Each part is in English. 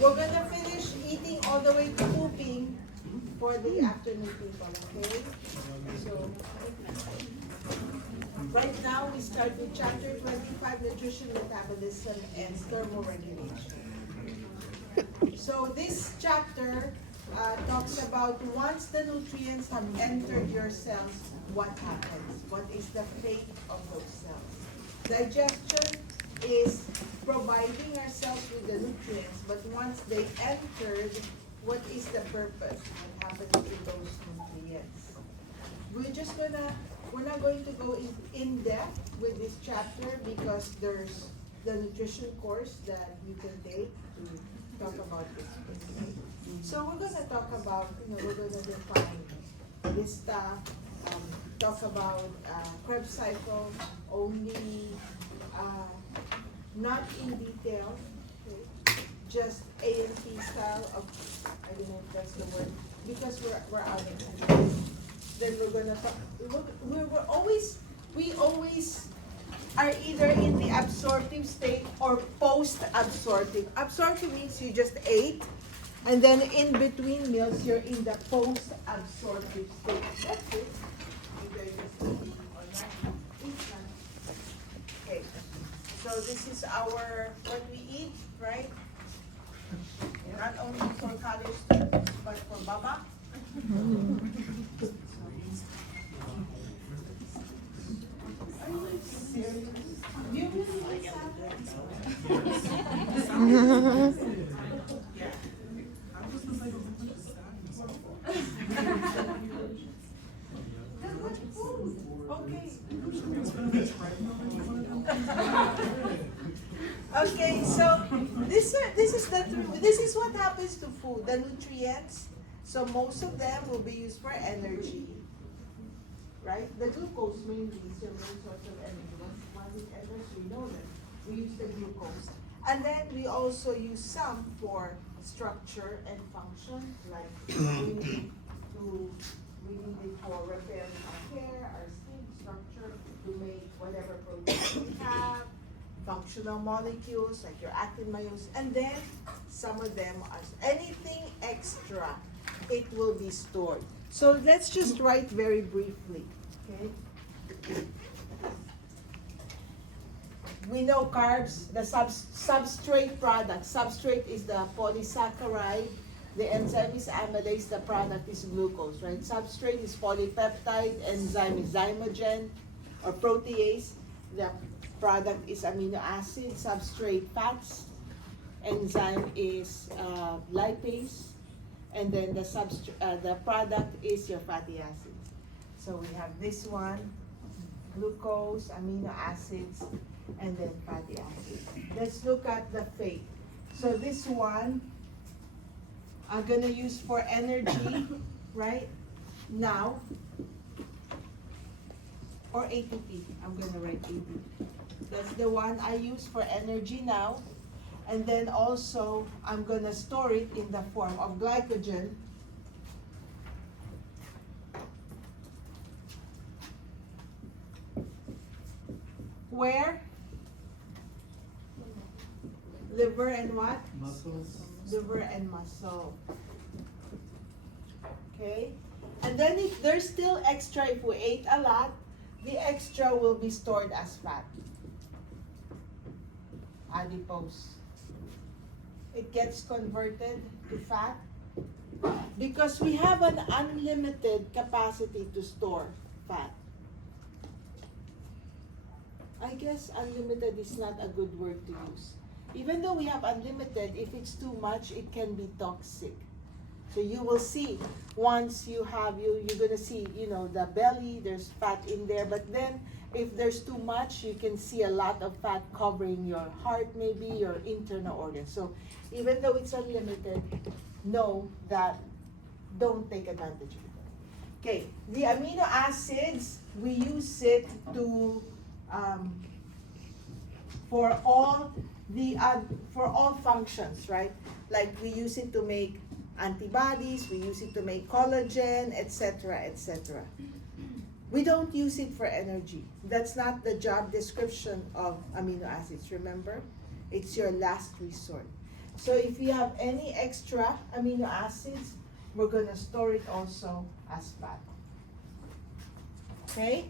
We're gonna finish eating all the way to pooping for the afternoon people, okay? So, right now we start with chapter 25, nutrition, metabolism, and thermoregulation. So this chapter talks about once the nutrients have entered your cells, what happens? What is the fate of those cells? Digestion is providing ourselves with the nutrients, but once they entered, what is the purpose? What happens to those nutrients? We're not going to go in depth with this chapter because there's the nutrition course that you can take to talk about this. So we're going to talk about, we're going to define this stuff, talk about Krebs cycle only, not in detail, okay? Just A&P style of, I don't know if that's the word, because we're out of time. Then we're gonna talk, we always are either in the absorptive state or post-absorptive. Absorptive means you just ate, and then in between meals, you're in the post-absorptive state. That's it. Either just eating or not. Okay. So this is what we eat, right? Not only for college, but for Baba. Are you serious? Do you really eat salad? Yeah. That's what food. Okay. Okay, so this is what happens to food, the nutrients. So most of them will be used for energy, right? The glucose mainly is your main source of energy. What is energy? We know that. We use the glucose. And then we also use some for structure and function, like we need it for repair our hair, our skin structure, to make whatever protein we have, functional molecules like your actin myosin, and then some of them are anything extra, it will be stored. So let's just write very briefly, okay? We know carbs, the substrate product. Substrate is the polysaccharide, the enzyme is amylase, the product is glucose, right? Substrate is polypeptide, enzyme is zymogen or protease, the product is amino acid, substrate fats, enzyme is lipase, and then the product is your fatty acids. So we have this one, glucose, amino acids, and then fatty acids. Let's look at the fate. So this one, I'm gonna use for energy, right? Now, or ATP, I'm gonna write ATP. That's the one I use for energy now. And then also, I'm gonna store it in the form of glycogen. Where? Liver and what? Muscles. Liver and muscle. Okay? And then if there's still extra, if we ate a lot, the extra will be stored as fat. Adipose. It gets converted to fat because we have an unlimited capacity to store fat. I guess unlimited is not a good word to use. Even though we have unlimited, if it's too much, it can be toxic. So you will see, once you have, you're gonna see, the belly, there's fat in there, but then If there's too much, you can see a lot of fat covering your heart, maybe your internal organs. So even though it's unlimited, know that don't take advantage of it. Okay, the amino acids, we use it to for all functions, right? Like we use it to make antibodies, we use it to make collagen, etc., etc. We don't use it for energy. That's not the job description of amino acids, remember? It's your last resort. So if you have any extra amino acids, we're going to store it also as fat. Okay?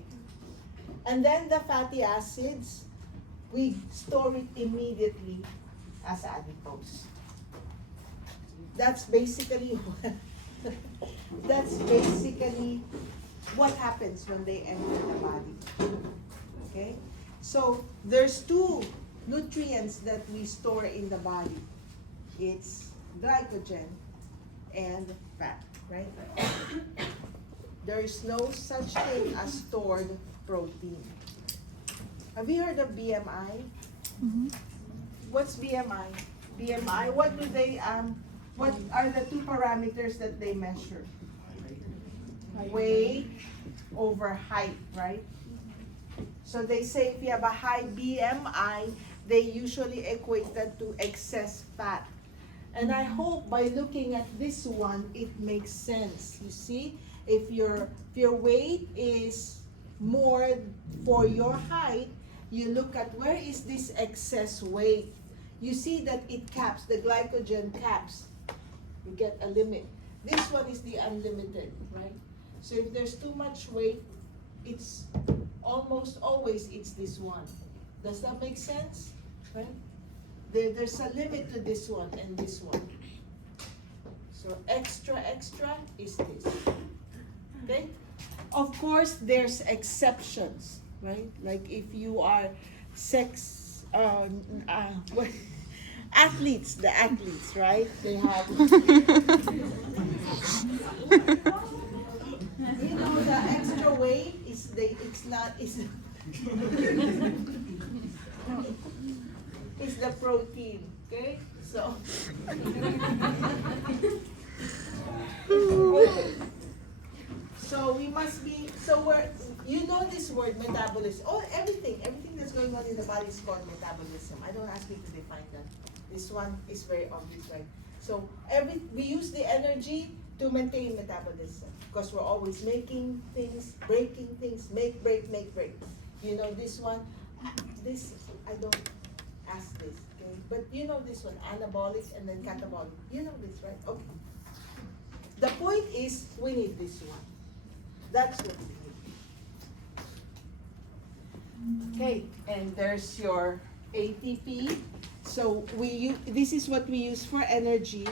And then the fatty acids, we store it immediately as adipose. That's basically what happens when they enter the body. Okay? So there's two nutrients that we store in the body. It's glycogen and fat, right? There is no such thing as stored protein. Have you heard of BMI? Mm-hmm. What's BMI? BMI, what are the two parameters that they measure? Weight over height, right? So they say if you have a high BMI, they usually equate that to excess fat. And I hope by looking at this one, it makes sense. You see, if your weight is more for your height, you look at where is this excess weight. You see that it caps, the glycogen caps. You get a limit. This one is the unlimited, right? So if there's too much weight, it's almost always it's this one. Does that make sense? Right? There's a limit to this one and this one. So extra is this. Okay? Of course, there's exceptions, right? Like if you are athletes, the athletes, right? They have, you know, the extra weight is it's the protein, okay? So so we must be, so we're, you know this word metabolism. Oh, everything that's going on in the body is called metabolism. I don't ask you to define that. This one is very obvious, right? So we use the energy to maintain metabolism because we're always making things, breaking things, make, break. You know this one, this, I don't ask this, okay? But you know this one, anabolic and then catabolic. You know this, right? Okay. The point is, we need this one. That's what we need. Okay, and there's your ATP. So this is what we use for energy,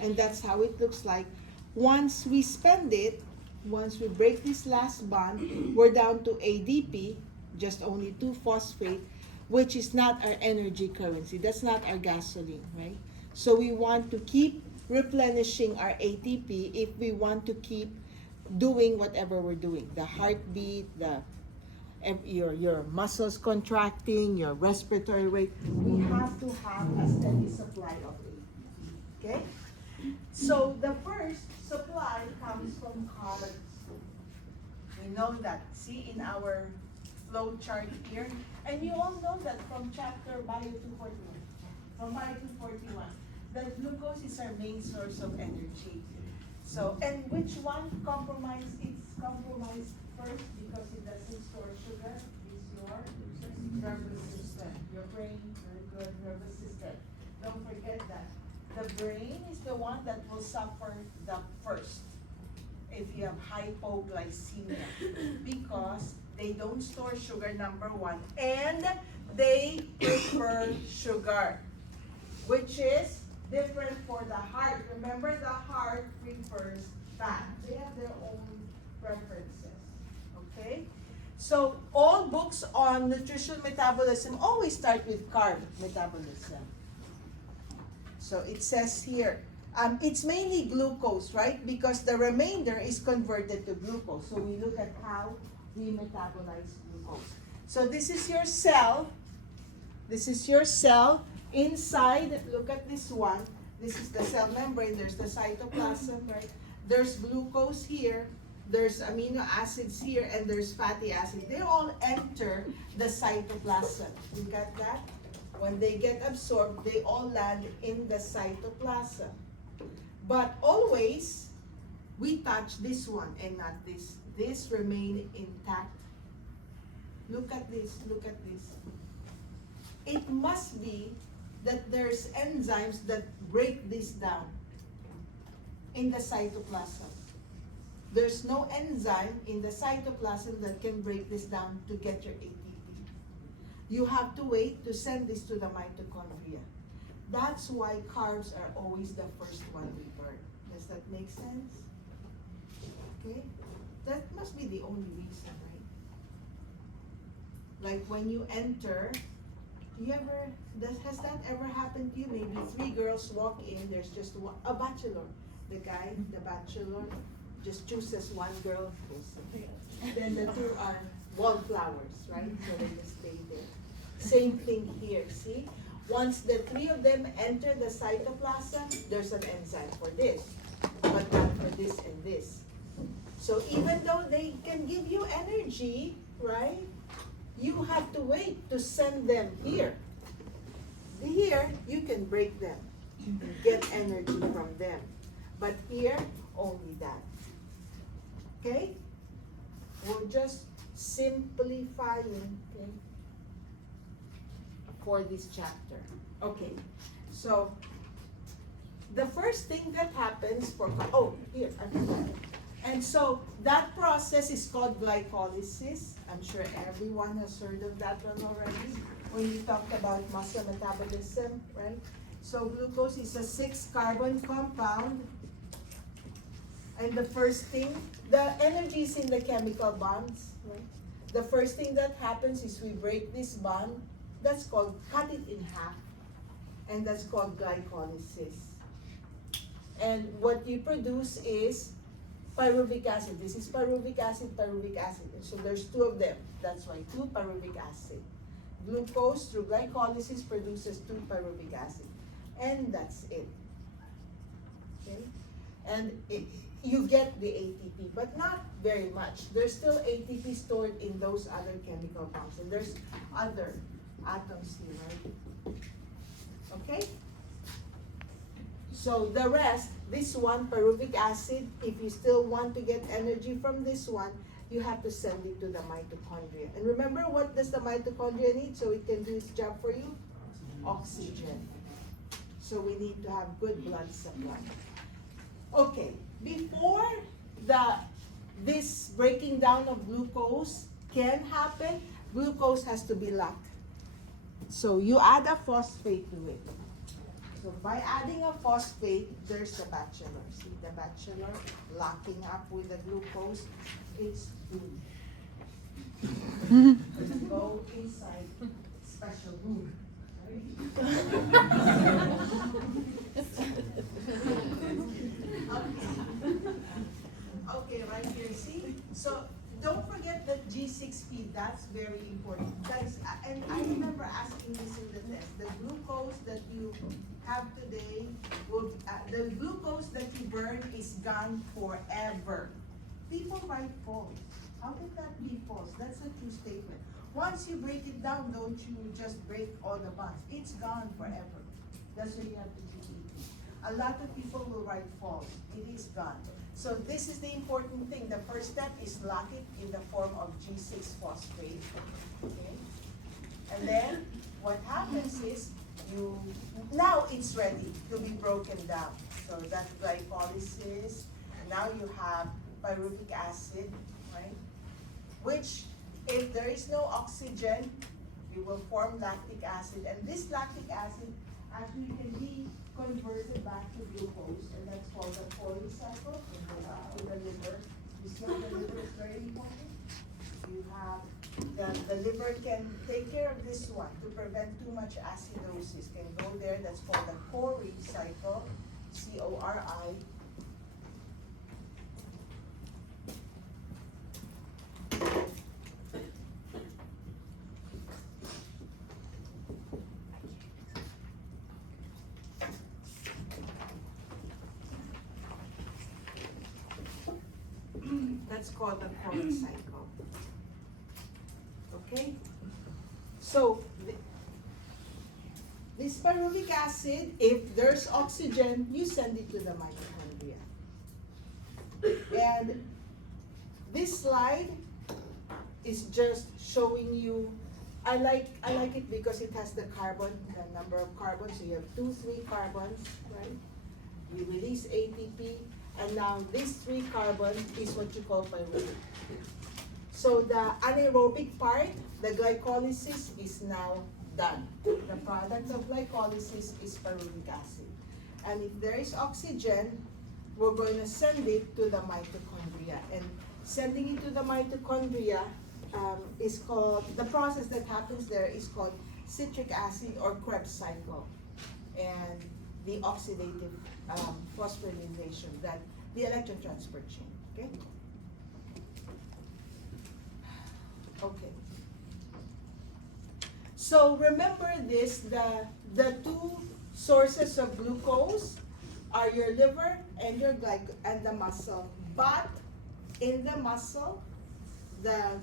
and that's how it looks like. Once we spend it, once we break this last bond, we're down to ADP, just only 2-phosphate, which is not our energy currency. That's not our gasoline, right? So we want to keep replenishing our ATP if we want to keep doing whatever we're doing. The heartbeat, your muscles contracting, your respiratory rate. We have to have a steady supply of ATP, okay? So the first supply comes from carbs. We know that, see in our flow chart here. And you all know that from chapter Bio 241. From Bio 241, that glucose is our main source of energy. So, and which one compromised? It's compromised first because it doesn't store sugar. Is your nervous system. Your brain, very good, nervous system. Don't forget that. The brain is the one that will suffer the first if you have hypoglycemia because they don't store sugar, number one, and they prefer sugar, which is different for the heart. Remember, the heart prefers fat. They have their own preferences, okay? So all books on nutritional metabolism always start with carb metabolism. So it says here, it's mainly glucose, right? Because the remainder is converted to glucose. So we look at how we metabolize glucose. So this is your cell. This is your cell. Inside, look at this one. This is the cell membrane. There's the cytoplasm, right? There's glucose here. There's amino acids here, and there's fatty acid. They all enter the cytoplasm. You got that? When they get absorbed, they all land in the cytoplasm. But always, we touch this one and not this. This remain intact. Look at this, look at this. It must be that there's enzymes that break this down in the cytoplasm. There's no enzyme in the cytoplasm that can break this down to get your ATP. You have to wait to send this to the mitochondria. That's why carbs are always the first one we burn. Does that make sense? Okay? That must be the only reason, right? Like when you enter, has that ever happened to you? Maybe 3 girls walk in, there's just one, a bachelor. The guy, the bachelor, just chooses one girl, then the 2 are wallflowers, right? So they just stay there. Same thing here, see? Once the 3 of them enter the cytoplasm, there's an enzyme for this, but not for this and this. So even though they can give you energy, right? You have to wait to send them here. Here, you can break them, get energy from them. But here, only that. Okay? We're just simplifying, okay, for this chapter. Okay, so the first thing that happens for, here, I forgot. And so that process is called glycolysis. I'm sure everyone has heard of that one already when you talked about muscle metabolism, right? So glucose is a 6-carbon compound. And the first thing, the energy is in the chemical bonds, right? The first thing that happens is we break this bond. That's called, cut it in half. And that's called glycolysis. And what you produce is pyruvic acid. This is pyruvic acid, pyruvic acid. And so there's 2 of them. That's why 2 pyruvic acid. Glucose through glycolysis produces 2 pyruvic acid. And that's it. Okay? And you get the ATP, but not very much. There's still ATP stored in those other chemical bonds. And there's other atoms here, right? Okay? So the rest, this one, pyruvic acid, if you still want to get energy from this one, you have to send it to the mitochondria. And remember, what does the mitochondria need so it can do its job for you? Oxygen. So we need to have good blood supply. Okay, before this breaking down of glucose can happen, glucose has to be locked. So you add a phosphate to it. So by adding a phosphate, there's the bachelor. See the bachelor locking up with the glucose. It's food. Go inside special room. Okay, right here, see? So don't forget that G6P, that's very important. Guys, and I remember asking this in the test, the glucose that you have today, the glucose that you burn is gone forever. People write false. How can that be false? That's a true statement. Once you break it down, don't you just break all the bonds. It's gone forever. That's why you have to keep eating. A lot of people will write false. It is gone. So this is the important thing. The first step is lock it in the form of G6-phosphate. Okay? And then what happens is now it's ready to be broken down. So that's glycolysis. And now you have pyruvic acid, right? Which, if there is no oxygen, you will form lactic acid. And this lactic acid actually can be converted back to glucose, and that's called the Foley cycle. It goes up to the liver. You see how the liver is very important? You have the liver can take care of this one to prevent too much acidosis. Can go there. That's called the Cori cycle, C-O-R-I. That's called the Krebs cycle. Okay? So, this pyruvic acid, if there's oxygen, you send it to the mitochondria. And this slide is just showing you, I like it because it has the carbon, the number of carbons. So you have 2, 3 carbons, right? You release ATP, and now this 3 carbon is what you call pyruvic. So the anaerobic part, the glycolysis, is now done. The product of glycolysis is pyruvic acid. And if there is oxygen, we're going to send it to the mitochondria. And sending it to the mitochondria is called, the process that happens there is called citric acid or Krebs cycle. And the oxidative phosphorylation, that the electron transport chain, okay? Okay. So remember this, the 2 sources of glucose are your liver and your and the muscle. But in the muscle, the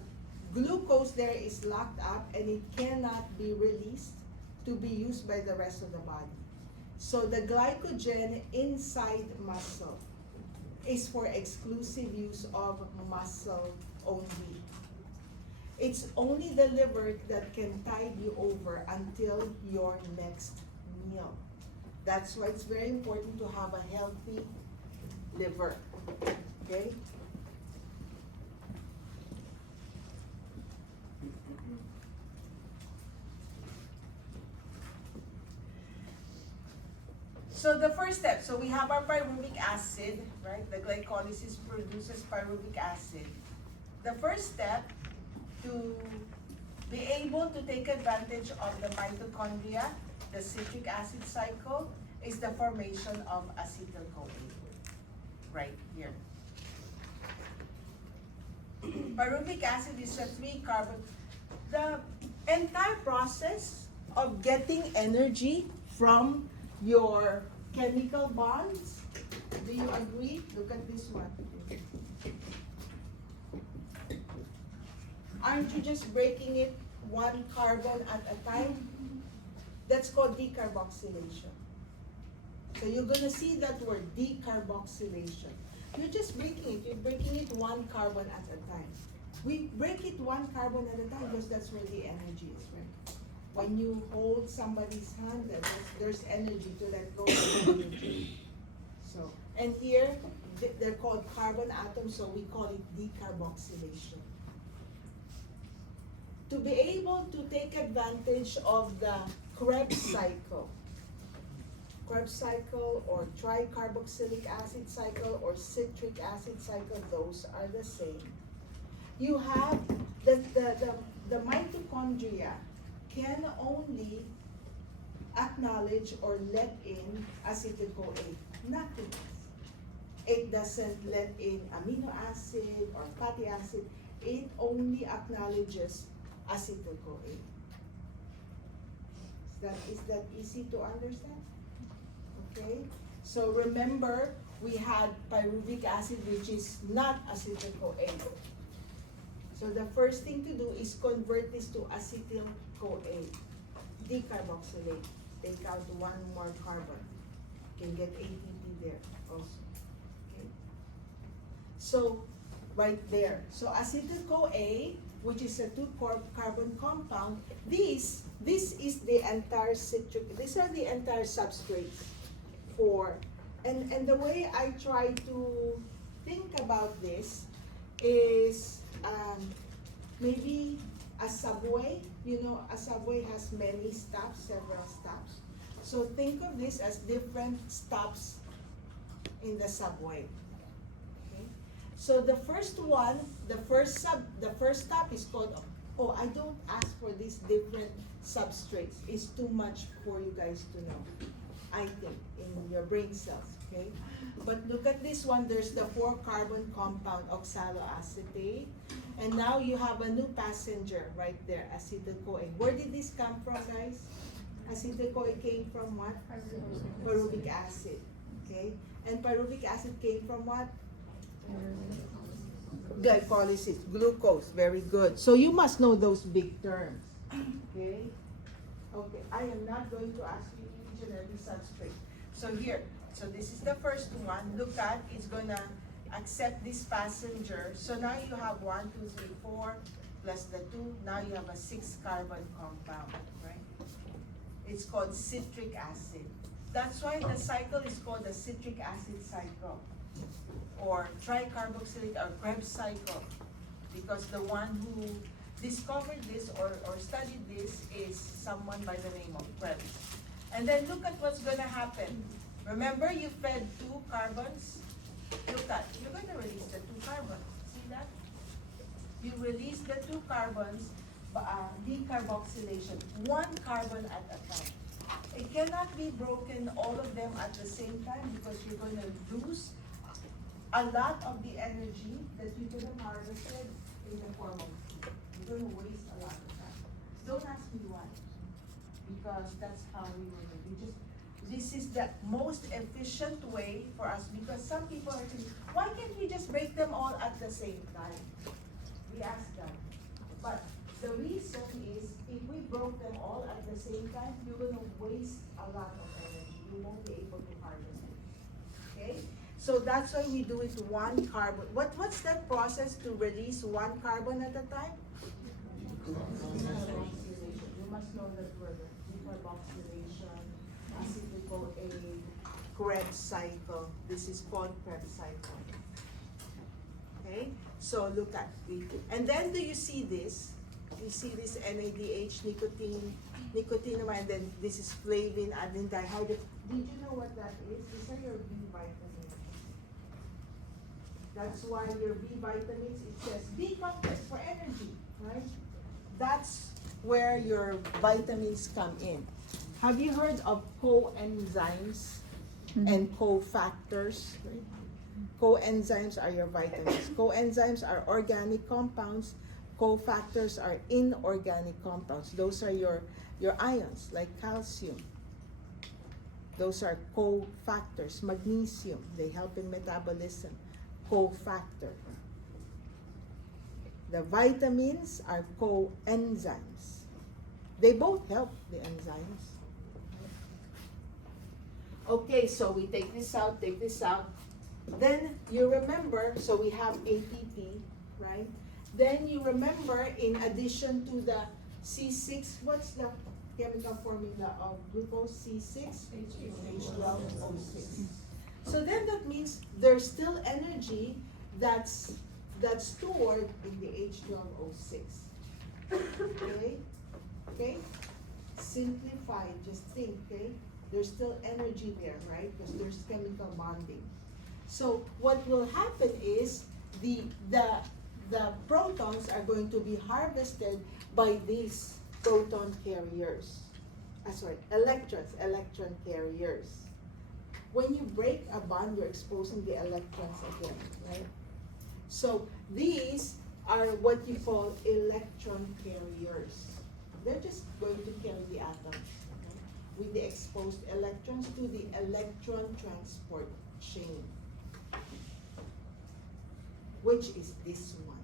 glucose there is locked up and it cannot be released to be used by the rest of the body. So the glycogen inside muscle is for exclusive use of muscle only. It's only the liver that can tide you over until your next meal. That's why it's very important to have a healthy liver, okay? So the first step, so we have our pyruvic acid, right? The glycolysis produces pyruvic acid. The first step to be able to take advantage of the mitochondria, the citric acid cycle, is the formation of acetyl-CoA, right here. Pyruvic acid is a 3-carbon. The entire process of getting energy from your chemical bonds, do you agree? Look at this one. Aren't you just breaking it 1 carbon at a time? That's called decarboxylation. So you're going to see that word, decarboxylation. You're just breaking it. You're breaking it 1 carbon at a time. We break it 1 carbon at a time because that's where the energy is, right? When you hold somebody's hand, there's energy to let go of energy. So, and here, they're called carbon atoms, so we call it decarboxylation. To be able to take advantage of the Krebs cycle or tricarboxylic acid cycle or citric acid cycle, those are the same. You have the mitochondria can only acknowledge or let in acetyl-CoA, nothing else. It doesn't let in amino acid or fatty acid. It only acknowledges acetyl-CoA. Is that easy to understand? Okay, so remember we had pyruvic acid, which is not acetyl-CoA. So the first thing to do is convert this to acetyl-CoA. Decarboxylate. Take out 1 more carbon. You can get ATP there also. Okay. So right there. So acetyl-CoA, which is a 2-carbon compound, this is the entire citric. These are the entire substrates for, and the way I try to think about this is maybe a subway. You know, a subway has many stops, several stops. So think of this as different stops in the subway. Okay. So the first one, the first stop is called. Oh, I don't ask for these different substrates. It's too much for you guys to know, I think, in your brain cells, okay? But look at this one. There's the 4-carbon compound oxaloacetate. And now you have a new passenger right there, acetyl-CoA. Where did this come from, guys? Acetyl-CoA came from what? Pyruvic acid, okay? And pyruvic acid came from what? Glycolysis, glucose, very good. So you must know those big terms. Okay? Okay, I am not going to ask you each and every substrate. So here, so this is the first one. Look at, it's gonna accept this passenger. So now you have 1, 2, 3, 4 plus the 2. Now you have a 6-carbon compound, right? It's called citric acid. That's why the cycle is called the citric acid cycle, or tricarboxylate or Krebs cycle, because the one who discovered this or studied this is someone by the name of Krebs. And then look at what's going to happen. Remember, you fed 2 carbons? Look at, you're going to release the 2 carbons. See that? You release the 2 carbons, decarboxylation, 1 carbon at a time. It cannot be broken, all of them at the same time, because you're going to lose a lot of the energy that you could have harvested in the form of heat. You're going to waste a lot of time. Don't ask me why, because that's how we will do. This is the most efficient way for us, because some people are thinking, why can't we just break them all at the same time? We ask them. But the reason is, if we broke them all at the same time, you're going to waste a lot of energy. You won't be able to harvest it. Okay? So that's why we do it 1 carbon. What's that process to release 1 carbon at a time? Decarboxylation. You must know that word. Decarboxylation, acetyl-CoA, Krebs cycle. This is called Krebs cycle. Okay? So look at it. And then do you see this? You see this NADH, nicotinamide, and then this is flavin, adenine dihydrate. Did you know what that is? These are your B vitamins. That's why your B vitamins, it says B complex for energy, right? That's where your vitamins come in. Have you heard of coenzymes and cofactors? Right? Coenzymes are your vitamins. Coenzymes are organic compounds. Cofactors are inorganic compounds. Those are your ions, like calcium. Those are cofactors. Magnesium, they help in metabolism. Cofactor. The vitamins are coenzymes. They both help the enzymes. Okay, so we take this out, take this out. Then you remember, so we have ATP, right? Then you remember, in addition to the C6, what's the chemical formula of glucose? C6? H12O6. So then that means there's still energy that's stored in the H12O6. Okay? Okay? Simplify, just think, okay? There's still energy there, right? Because there's chemical bonding. So what will happen is the protons are going to be harvested by these proton carriers. Electron carriers. When you break a bond, you're exposing the electrons again, right? So these are what you call electron carriers. They're just going to carry the atoms, right, with the exposed electrons to the electron transport chain, which is this one.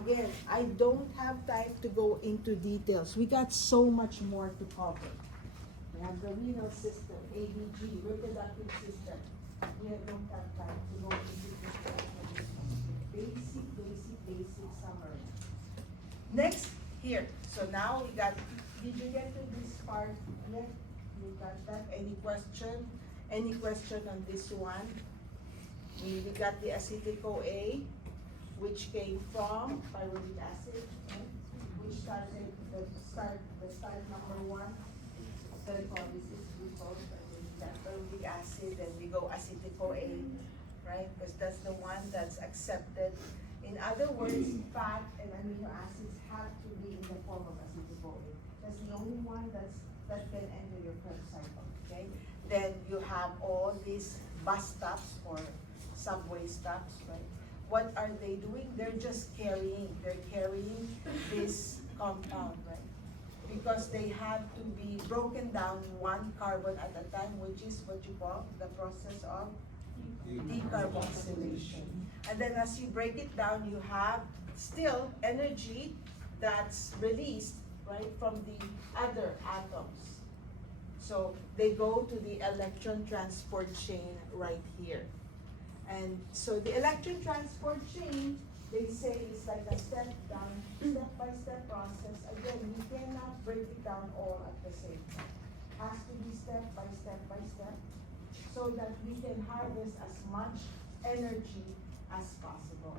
Again, I don't have time to go into details. We got so much more to cover. We have the renal system, ABG, reproductive system. We don't have time to go into this. Basic summary. Next, here. So now we got, did you get to this part yet? You got that? Any question? Any question on this one? We got the acetyl-CoA, which came from pyruvic acid, right? Which started the start number 1. Glycolysis, glucose, and then we got pyruvic acid, and we go acetyl-CoA, right? Because that's the one that's accepted. In other words, fat and amino acids have to be in the form of acetyl-CoA. That's the only one that can enter your Krebs cycle, okay? Then you have all these bus stops or subway stops, right? What are they doing? They're just carrying this compound, right? Because they have to be broken down 1 carbon at a time, which is what you call the process of decarboxylation. And then as you break it down, you have still energy that's released, right, from the other atoms. So they go to the electron transport chain right here. And so the electron transport chain, they say, is like a step-by-step process. Again, we cannot break it down all at the same time. Has to be step, so that we can harvest as much energy as possible.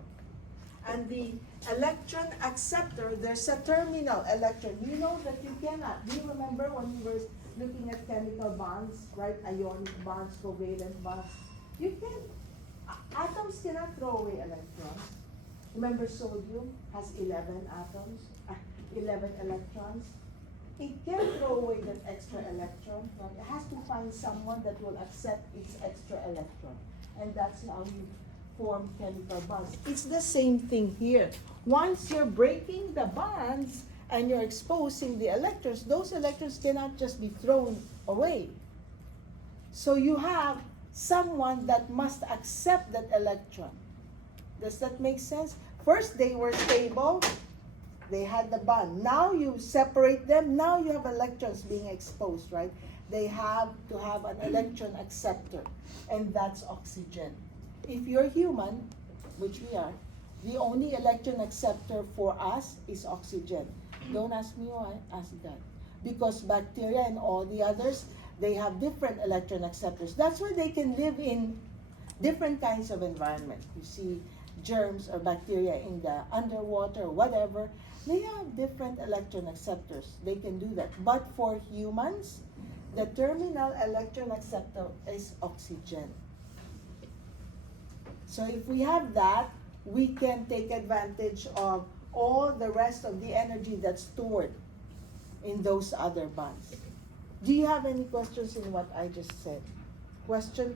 And the electron acceptor, there's a terminal electron. You know that you cannot. Do you remember when we were looking at chemical bonds, right? Ionic bonds, covalent bonds. You can't. Atoms cannot throw away electrons. Remember, sodium has 11 atoms, 11 electrons. It can't throw away that extra electron. Right? It has to find someone that will accept its extra electron. And that's how you form chemical bonds. It's the same thing here. Once you're breaking the bonds and you're exposing the electrons, those electrons cannot just be thrown away. So you have someone that must accept that electron. Does that make sense? First, they were stable. They had the bond. Now you separate them. Now you have electrons being exposed, right? They have to have an electron acceptor, and that's oxygen. If you're human, which we are, the only electron acceptor for us is oxygen. Don't ask me why, ask God. Because bacteria and all the others, they have different electron acceptors. That's why they can live in different kinds of environment. You see germs or bacteria in the underwater or whatever, they have different electron acceptors. They can do that. But for humans, the terminal electron acceptor is oxygen. So if we have that, we can take advantage of all the rest of the energy that's stored in those other bonds. Do you have any questions in what I just said? Question?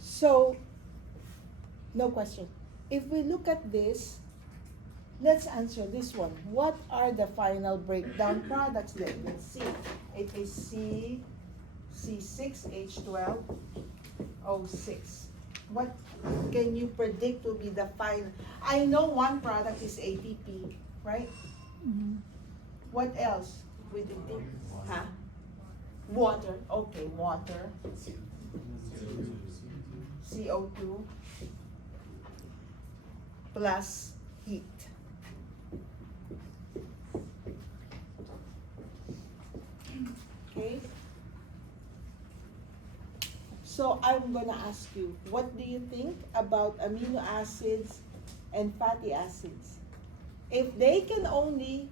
So, no question. If we look at this, let's answer this one. What are the final breakdown products that you can see? It is C6H12O6. What can you predict will be the final? I know one product is ATP, right? Mm-hmm. What else with the huh? Water. Okay, water. CO2 plus heat. Okay? So I'm going to ask you, what do you think about amino acids and fatty acids? If they can only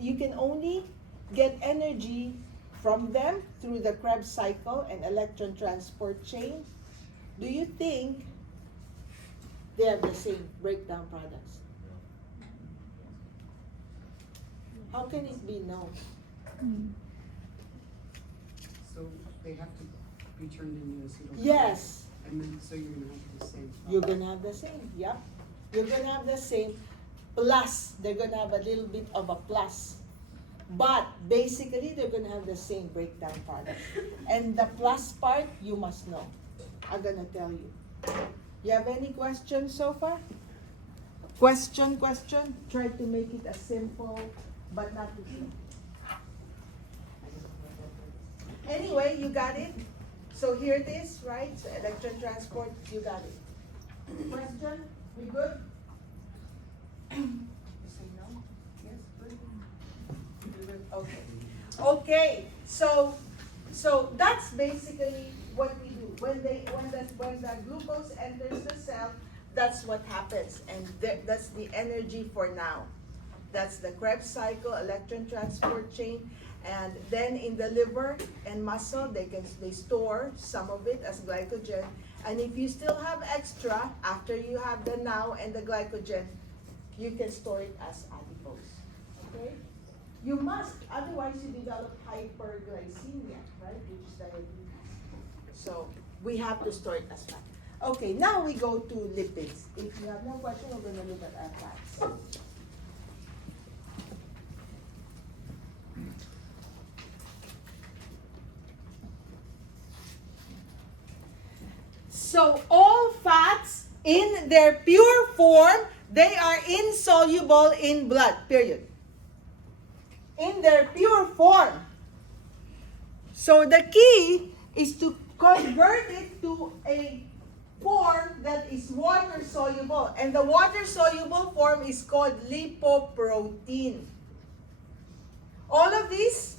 you can only get energy from them through the Krebs cycle and electron transport chain, do you think they have the same breakdown products? How can it be no? So they have to be turned into acetyl. Yes. And then, so you're going to have the same. You're going to have the same, yep. You're going to have the same, plus, they're going to have a little bit of a plus. But basically, they're going to have the same breakdown products. And the plus part, you must know. I'm going to tell you. You have any questions so far? Question? Try to make it as simple, but not too simple. Anyway, you got it? So here it is, right? So electron transport, you got it. Question? We good? You say no? Yes, good? Okay. Okay, so that's basically what we do. When the glucose enters the cell, that's what happens, and that's the energy for now. That's the Krebs cycle, electron transport chain, and then in the liver and muscle, they store some of it as glycogen. And if you still have extra after you have the now and the glycogen, you can store it as adipose. Okay? You must, otherwise you develop hyperglycemia, right? Which is diabetes. So we have to store it as fat. Okay, now we go to lipids. If you have no question, we're going to look at our fats. So all fats in their pure form, they are insoluble in blood, period. In their pure form. So the key is to convert it to a form that is water soluble. And the water soluble form is called lipoprotein. All of these,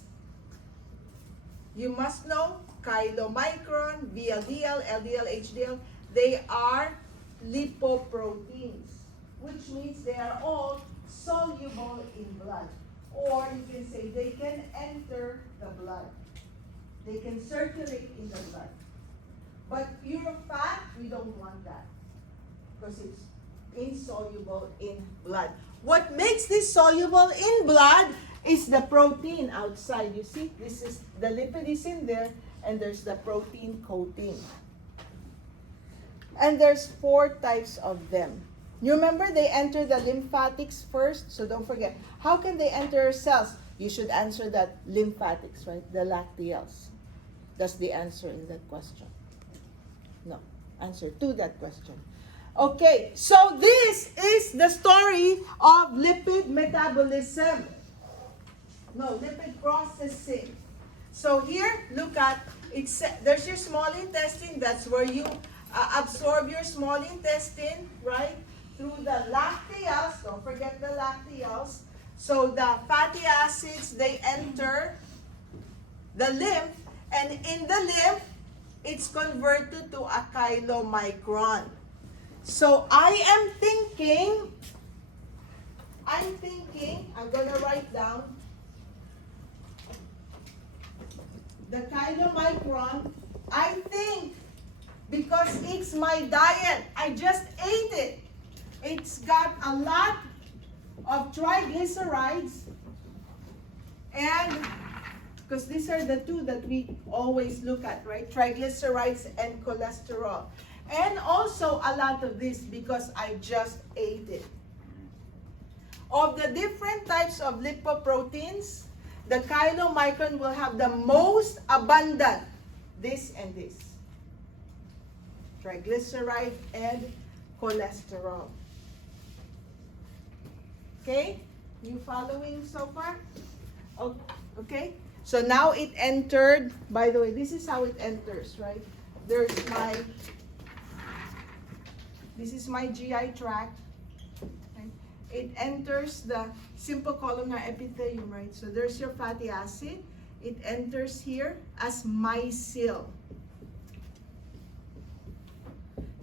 you must know, chylomicron, VLDL, LDL, HDL, they are lipoproteins, which means they are all soluble in blood. Or you can say they can enter the blood. They can circulate in the blood. But pure fat, we don't want that because it's insoluble in blood. What makes this soluble in blood is the protein outside. You see, this is the lipid is in there, and there's the protein coating. And there's 4 types of them. You remember they enter the lymphatics first, so don't forget. How can they enter cells? You should answer that lymphatics, right? The lacteals. That's the answer in that question. No, answer to that question. Okay, so this is the story of lipid metabolism. No, lipid processing. So here, look at, there's your small intestine. That's where you absorb your small intestine, right? Through the lacteals. Don't forget the lacteals. So the fatty acids, they enter the lymph. And in the lymph, it's converted to a chylomicron. So I'm thinking, I'm going to write down the chylomicron. I think because it's my diet, I just ate it. It's got a lot of triglycerides, and because these are the 2 that we always look at, right? Triglycerides and cholesterol. And also a lot of this because I just ate it. Of the different types of lipoproteins, the chylomicron will have the most abundant, this and this. Triglyceride and cholesterol. Okay? You following so far? Okay? So now it entered, by the way, this is how it enters, right? This is my GI tract. Right? It enters the simple columnar epithelium, right? So there's your fatty acid. It enters here as micelle.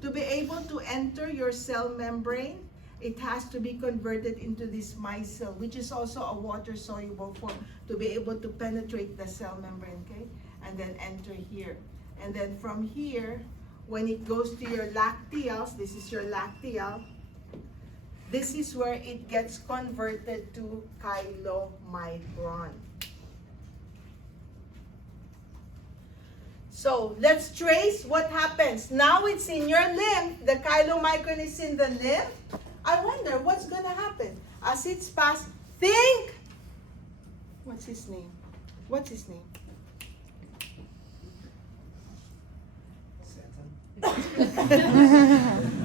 To be able to enter your cell membrane, it has to be converted into this micelle, which is also a water-soluble form, to be able to penetrate the cell membrane, okay? And then enter here. And then from here, when it goes to your lacteals, this is your lacteal, this is where it gets converted to chylomicron. So let's trace what happens. Now it's in your lymph. The chylomicron is in the lymph. I wonder what's going to happen as it's passed. Think. What's his name? What's his name?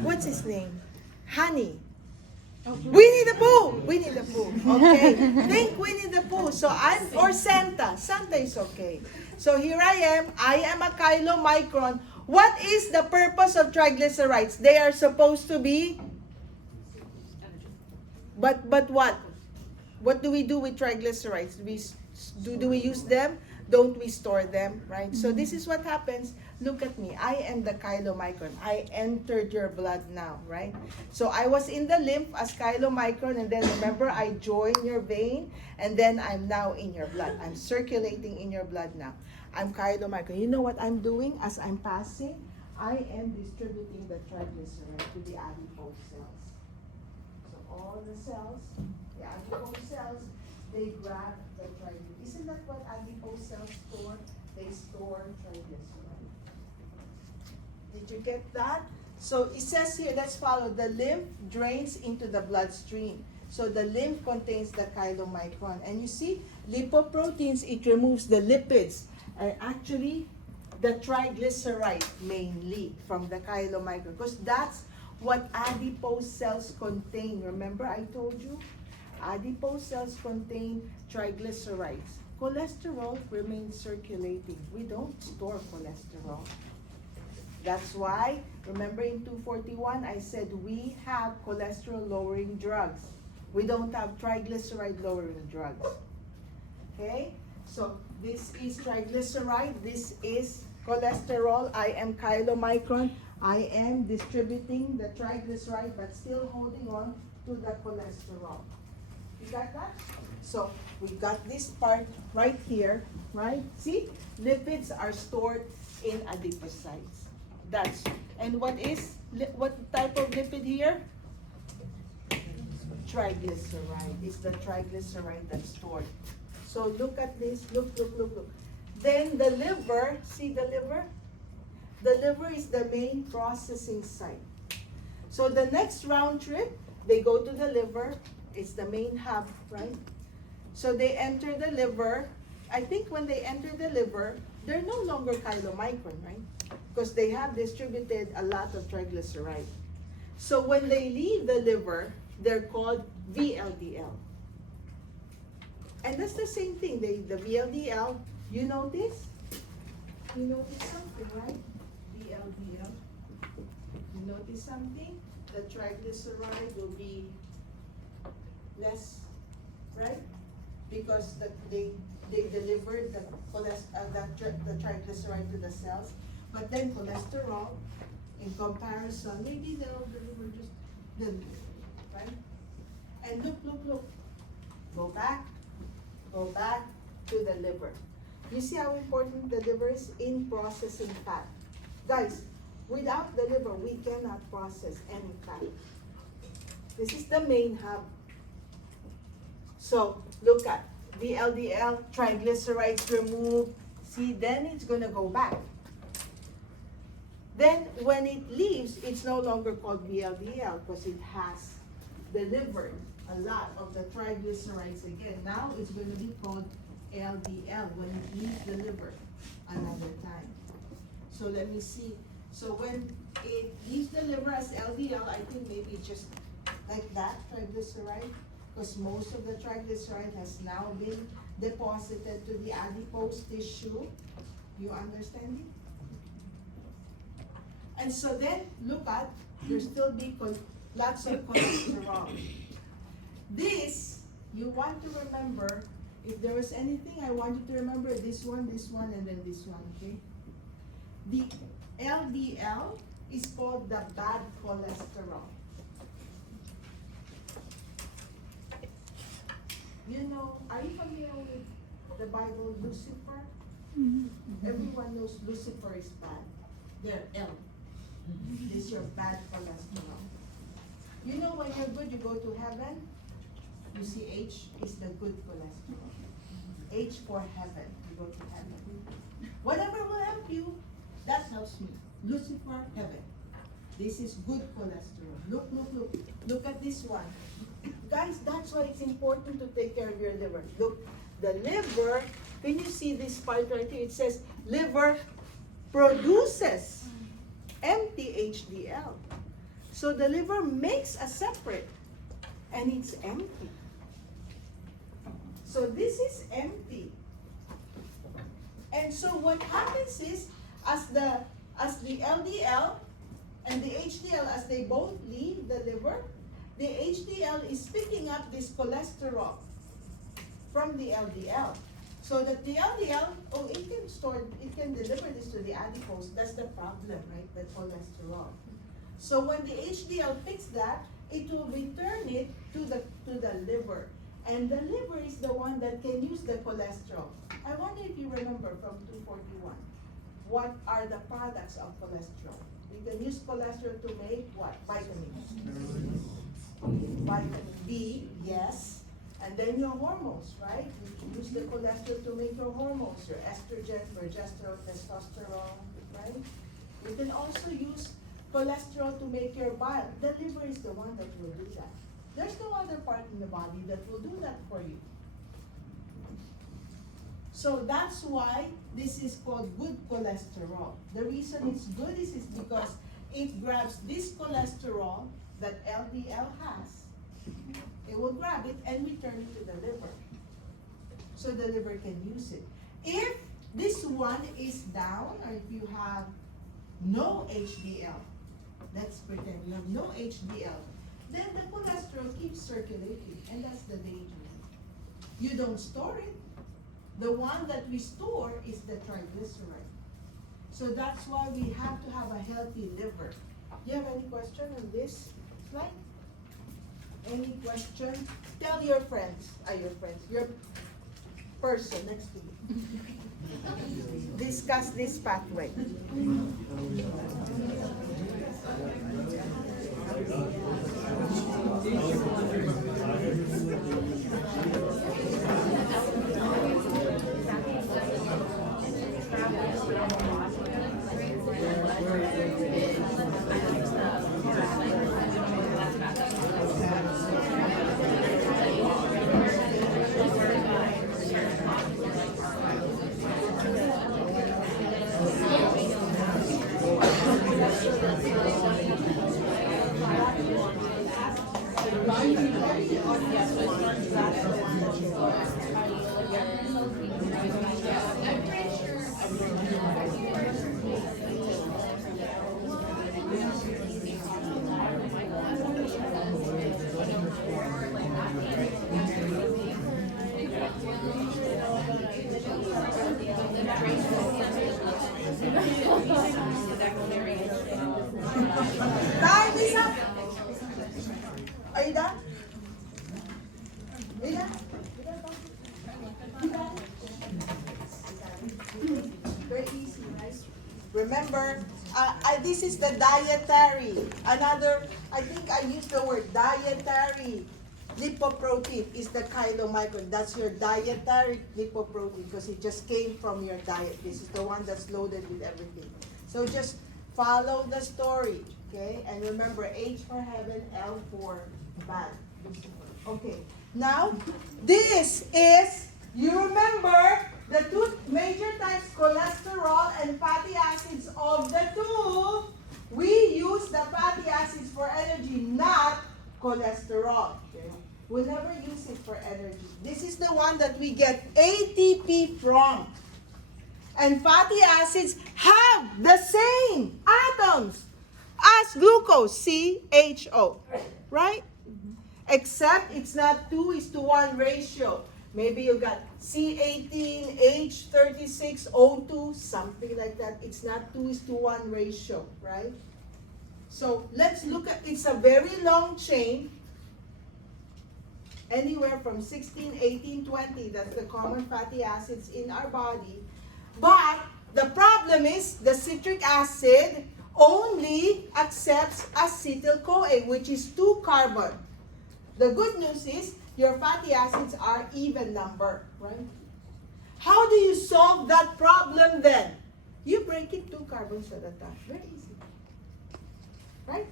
What's his name? Honey. Winnie the Pooh. Winnie the Pooh. Okay. Think Winnie the Pooh. So or Santa. Santa is okay. So here I am a chylomicron. What is the purpose of triglycerides? They are supposed to be, but what? What do we do with triglycerides? Do we use them? Don't we store them, right? So this is what happens. Look at me. I am the chylomicron. I entered your blood now, right? So I was in the lymph as chylomicron, and then remember I joined your vein, and then I'm now in your blood. I'm circulating in your blood now. I'm chylomicron. You know what I'm doing as I'm passing? I am distributing the triglyceride to the adipose cells. So all the cells, the adipose cells, they grab the triglyceride. Isn't that what adipose cells store? They store triglyceride. Did Did you get that? So it says here, let's follow. The lymph drains into the bloodstream. So the lymph contains the chylomicron. And you see, lipoproteins, it removes the lipids. And actually, the triglyceride mainly from the chylomicron. Because that's what adipose cells contain. Remember I told you? Adipose cells contain triglycerides. Cholesterol remains circulating. We don't store cholesterol. That's why, remember in 241, I said we have cholesterol-lowering drugs. We don't have triglyceride-lowering drugs. Okay? So this is triglyceride. This is cholesterol. I am chylomicron. I am distributing the triglyceride but still holding on to the cholesterol. You got that? So we got this part right here, right? See? Lipids are stored in adipocytes. That's, and what type of lipid here? Triglyceride. It's the triglyceride that's stored. So look at this, look. Then the liver, see the liver? The liver is the main processing site. So the next round trip, they go to the liver. It's the main hub, right? So they enter the liver. I think when they enter the liver, they're no longer chylomicron, right? Because they have distributed a lot of triglyceride. So when they leave the liver, they're called VLDL. And that's the same thing. The VLDL, you notice? You notice something, right? VLDL. You notice something? The triglyceride will be less, right? Because they delivered the triglyceride to the cells. But then cholesterol, in comparison, maybe they'll deliver just the liver, right? And look. Go back to the liver. You see how important the liver is in processing fat. Guys, without the liver, we cannot process any fat. This is the main hub. So look at VLDL, triglycerides removed. See, then it's going to go back. Then when it leaves, it's no longer called VLDL because it has delivered a lot of the triglycerides again. Now it's going to be called LDL when it leaves the liver another time. So let me see. So when it leaves the liver as LDL, I think maybe just like that triglyceride, because most of the triglyceride has now been deposited to the adipose tissue. You understand it? And so then, look at, there's still be lots of cholesterol. This, you want to remember, if there was anything I want you to remember, this one, and then this one, okay? The LDL is called the bad cholesterol. You know, are you familiar with the Bible, Lucifer? Everyone knows Lucifer is bad. They're L. This is your bad cholesterol. You know when you're good, you go to heaven. You see H is the good cholesterol. H for heaven. You go to heaven. Whatever will help you, that helps me. Lucifer, heaven. This is good cholesterol. Look. Look at this one. Guys, that's why it's important to take care of your liver. Look, the liver, can you see this part right here? It says liver produces empty HDL. So the liver makes a separate and it's empty. So this is empty. And so what happens is as the LDL and the HDL, as they both leave the liver, the HDL is picking up this cholesterol from the LDL. So that the LDL, it can deliver this to the adipose. That's the problem, right? The cholesterol. So when the HDL picks that, it will return it to the liver. And the liver is the one that can use the cholesterol. I wonder if you remember from 241. What are the products of cholesterol? We can use cholesterol to make what? Vitamins. Vitamin B, yes. And then your hormones, right? You use the cholesterol to make your hormones, your estrogen, progesterone, testosterone, right? You can also use cholesterol to make your bile. The liver is the one that will do that. There's no other part in the body that will do that for you. So that's why this is called good cholesterol. The reason it's good is because it grabs this cholesterol that LDL has. It will grab it and return it to the liver. So the liver can use it. If this one is down, or if you have no HDL, let's pretend you have no HDL, then the cholesterol keeps circulating, and that's the danger. You don't store it. The one that we store is the triglyceride. So that's why we have to have a healthy liver. Do you have any question on this slide? Any question? Tell your friends, your person next to you. Discuss this pathway. Time is up. Are you done? Are you done? You got it? Very easy, right? Remember, this is the dietary. Another, I think I used the word dietary. Lipoprotein is the chylomicron. That's your dietary lipoprotein because it just came from your diet. This is the one that's loaded with everything. So just follow the story, okay? And remember, H for heaven, L for bad. Okay, now this is, you remember the two major types, cholesterol and fatty acids. Of the two, we use the fatty acids for energy, not cholesterol. Okay? We'll never use it for energy. This is the one that we get ATP from. And fatty acids have the same atoms as glucose, CHO, right? Except it's not 2:1 ratio. Maybe you got C18, H36, O2, something like that. It's not 2:1 ratio, right? So let's look at, it's a very long chain. Anywhere from 16, 18, 20, that's the common fatty acids in our body. But the problem is the citric acid only accepts acetyl-CoA, which is 2 carbon. The good news is your fatty acids are even number, right? How do you solve that problem then? You break it 2 carbons at a time. Very easy. Right?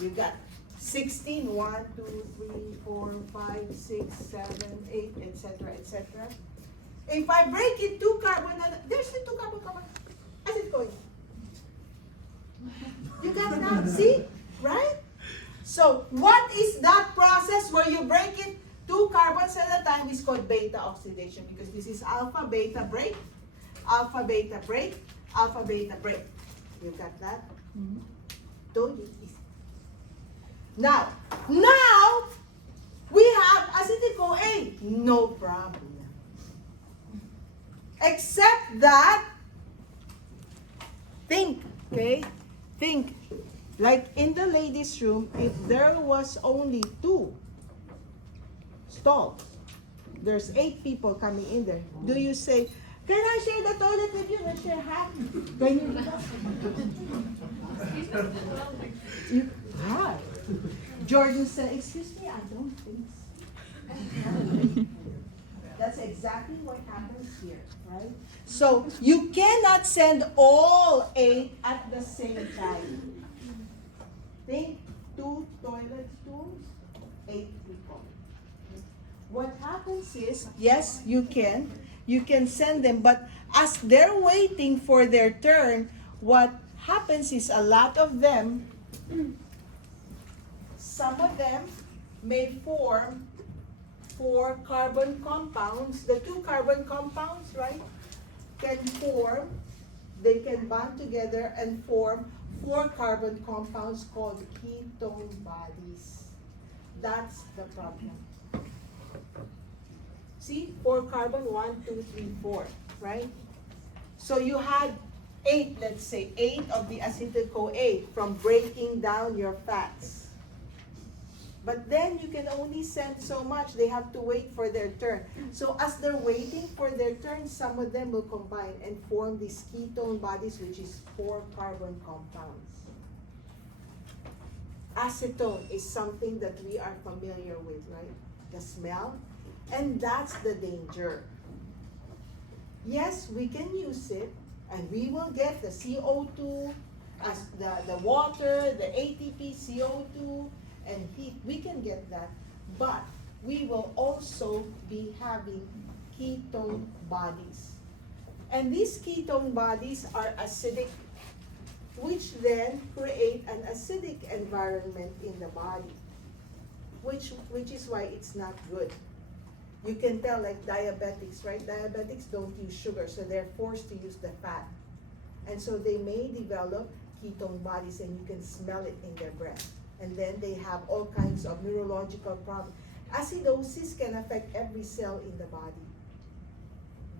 You got 16, 1, 2, 3, 4, 5, 6, 7, 8, etc., etc. If I break it 2 carbon, there's the 2 carbon. How's it going? You got it now? See? Right? So, what is that process where you break it 2 carbons at a time? Is called beta oxidation, because this is alpha, beta, break, alpha, beta, break, alpha, beta, break. You got that? Mm-hmm. Don't you? Now, we have acetyl-CoA. No problem. Except that, think, okay? Think, like in the ladies' room, if there was only 2 stalls, there's 8 people coming in there. Do you say, can I share the toilet with you? Let's share half. Can you do that? Right. Jordan said, excuse me, I don't think so. That's exactly what happens here, right? So you cannot send all 8 at the same time. Think 2 toilet stools, 8 people. What happens is, yes, you can send them, but as they're waiting for their turn, what happens is a lot of them, some of them may form 4 carbon compounds. The 2 carbon compounds, right, can form, they can bond together and form 4 carbon compounds called ketone bodies. That's the problem. See, 4 carbon, 1, 2, 3, 4, right? So you had 8, let's say, 8 of the acetyl-CoA from breaking down your fats. But then you can only send so much. They have to wait for their turn. So as they're waiting for their turn, some of them will combine and form these ketone bodies, which is 4 carbon compounds. Acetone is something that we are familiar with, right? The smell. And that's the danger. Yes, we can use it, and we will get the CO2, as the water, the ATP, CO2, and heat. We can get that, but we will also be having ketone bodies. And these ketone bodies are acidic, which then create an acidic environment in the body, which is why it's not good. You can tell, like diabetics, right? Diabetics don't use sugar, so they're forced to use the fat. And so they may develop ketone bodies, and you can smell it in their breath. And then they have all kinds of neurological problems. Acidosis can affect every cell in the body.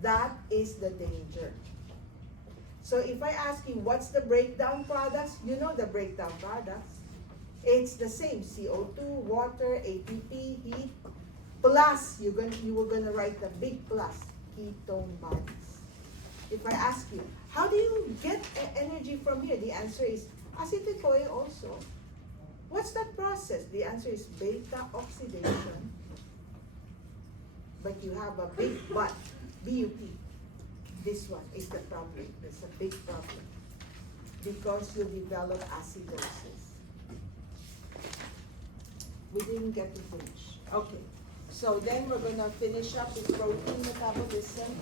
That is the danger. So if I ask you, what's the breakdown products? You know the breakdown products. It's the same, CO2, water, ATP, heat, plus, you were gonna write the big plus, ketone bodies. If I ask you, how do you get energy from here? The answer is acetyl-CoA also. What's that process? The answer is beta oxidation. But you have a big but, BUT. This one is the problem. It's a big problem. Because you develop acidosis. We didn't get to finish. Okay. So then we're going to finish up with protein metabolism.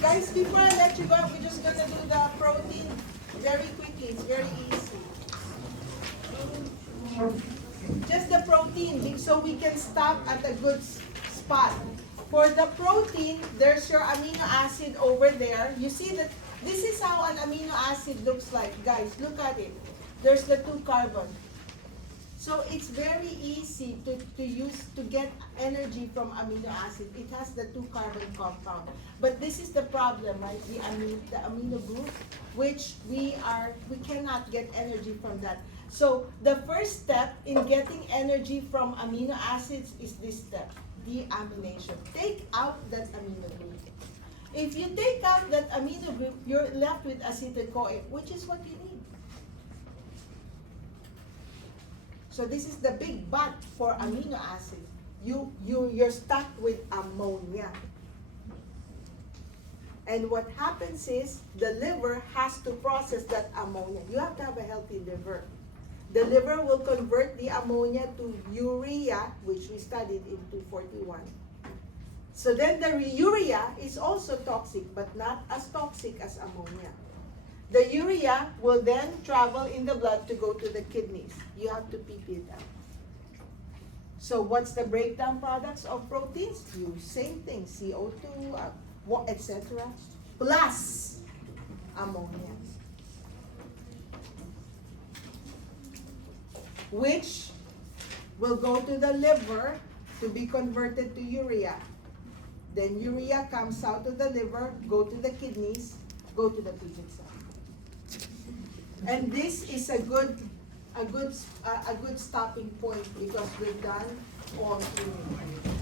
Guys, before I let you go, we're just going to do the protein very quickly. It's very easy. Just the protein, so we can stop at a good spot. For the protein, there's your amino acid over there. You see that this is how an amino acid looks like. Guys, look at it. There's the 2 carbon. So it's very easy to get energy from amino acid. It has the 2 carbon compound. But this is the problem, right? The amino group, which we cannot get energy from that. So the first step in getting energy from amino acids is this step, deamination. Take out that amino group. If you take out that amino group, you're left with acetyl-CoA, which is what you need. So this is the big but for amino acid. You're stuck with ammonia. And what happens is the liver has to process that ammonia. You have to have a healthy liver. The liver will convert the ammonia to urea, which we studied in 241. So then the urea is also toxic, but not as toxic as ammonia. The urea will then travel in the blood to go to the kidneys. You have to pee it out. So what's the breakdown products of proteins? Same thing, CO2, etc. plus ammonia, which will go to the liver to be converted to urea. Then urea comes out of the liver, go to the kidneys, go to the pigment cell. And this is a good stopping point because we've done all three.